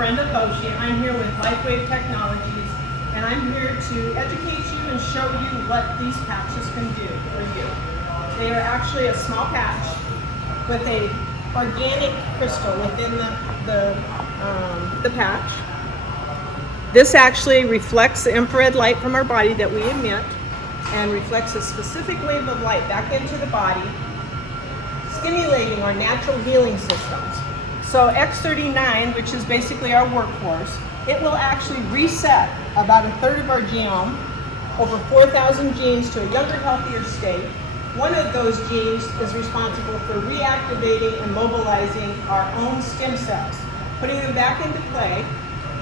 Brenda Foshee. I'm here with Lifewave Technologies, and I'm here to educate you and show you what these patches can do for you. They are actually a small patch with a organic crystal within the patch. This actually reflects the infrared light from our body that we emit and reflects a specific wave of light back into the body, stimulating our natural healing systems. So X39, which is basically our workhorse, it will actually reset about a third of our genome, over 4,000 genes, to a younger, healthier state. One of those genes is responsible for reactivating and mobilizing our own stem cells, putting them back into play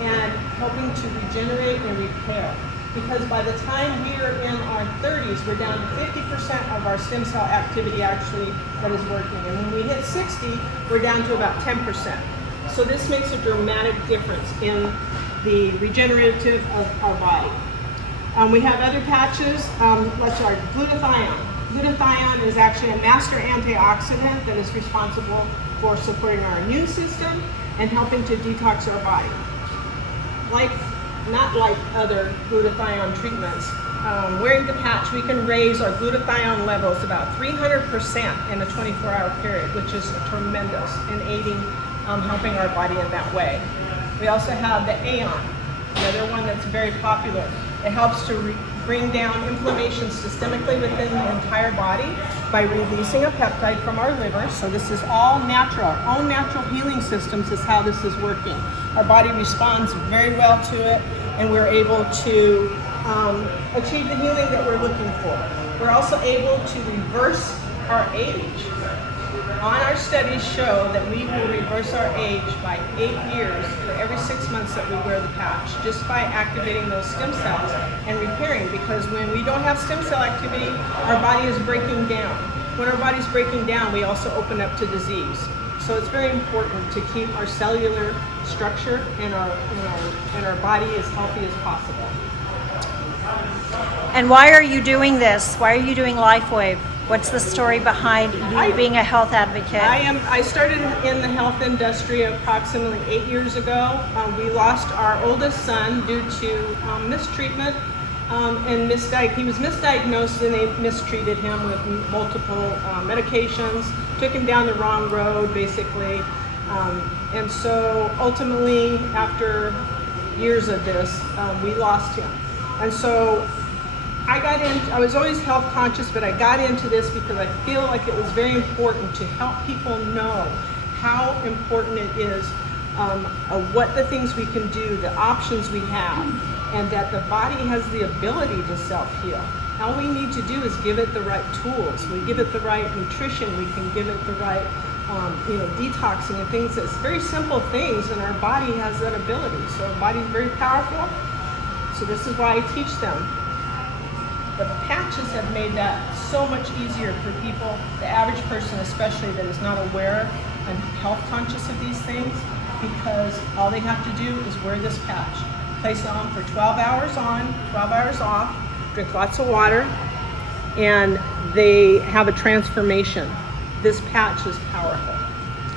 and helping to regenerate and repair. Because by the time we are in our 30s, we're down to 50% of our stem cell activity actually that is working. And when we hit 60, we're down to about 10%. So this makes a dramatic difference in the regenerative of our body. We have other patches. Let's start. Glutathione. Glutathione is actually a master antioxidant that is responsible for supporting our immune system and helping to detox our body. Not like other glutathione treatments. Wearing the patch, we can raise our glutathione levels about 300% in a 24-hour period, which is tremendous in aiding, helping our body in that way. We also have the Aeon, another one that's very popular. It helps to bring down inflammation systemically within the entire body by releasing a peptide from our liver. So this is all natural. Our own natural healing systems is how this is working. Our body responds very well to it, and we're able to achieve the healing that we're looking for. We're also able to reverse our age. Our studies show that we will reverse our age by 8 years for every 6 months that we wear the patch, just by activating those stem cells and repairing. Because when we don't have stem cell activity, our body is breaking down. When our body's breaking down, we also open up to disease. So it's very important to keep our cellular structure and our body as healthy as possible. And why are you doing this? Why are you doing Lifewave? What's the story behind you being a health advocate? I started in the health industry approximately 8 years ago. We lost our oldest son due to mistreatment and he was misdiagnosed, and they mistreated him with multiple medications, took him down the wrong road basically. And so ultimately, after years of this, we lost him. And so I was always health conscious, but I got into this because I feel like it was very important to help people know how important it is, what the things we can do, the options we have, and that the body has the ability to self-heal. All we need to do is give it the right tools. We give it the right nutrition. We can give it the right, detoxing and things. It's very simple things, and our body has that ability. So our body's very powerful. So this is why I teach them. The patches have made that so much easier for people, the average person especially, that is not aware and health conscious of these things, because all they have to do is wear this patch. Place it on for 12 hours on, 12 hours off, drink lots of water, and they have a transformation. This patch is powerful.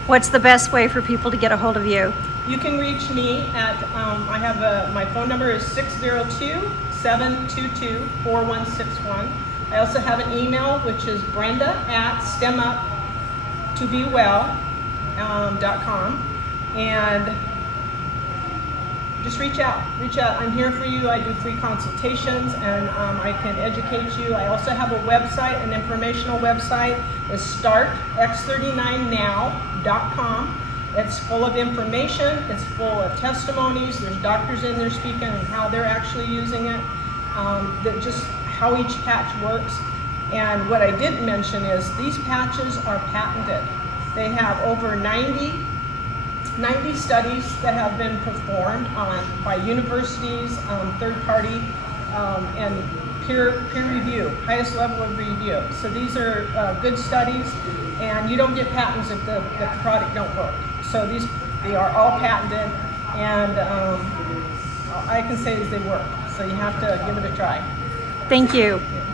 What's the best way for people to get a hold of you? You can reach me at, my phone number is 602-722-4161. I also have an email, which is brenda@stemuptobewell.com. And just reach out. I'm here for you. I do free consultations, and I can educate you. I also have a website, an informational website. It's startx39now.com. It's full of information. It's full of testimonies. There's doctors in there speaking on how they're actually using it, just how each patch works. And what I didn't mention is these patches are patented. They have over 90 studies that have been performed by universities, third party, and peer review, highest level of review. So these are good studies, and you don't get patents if the product don't work. So they are all patented, and all I can say is they work. So you have to give it a try. Thank you. Yeah.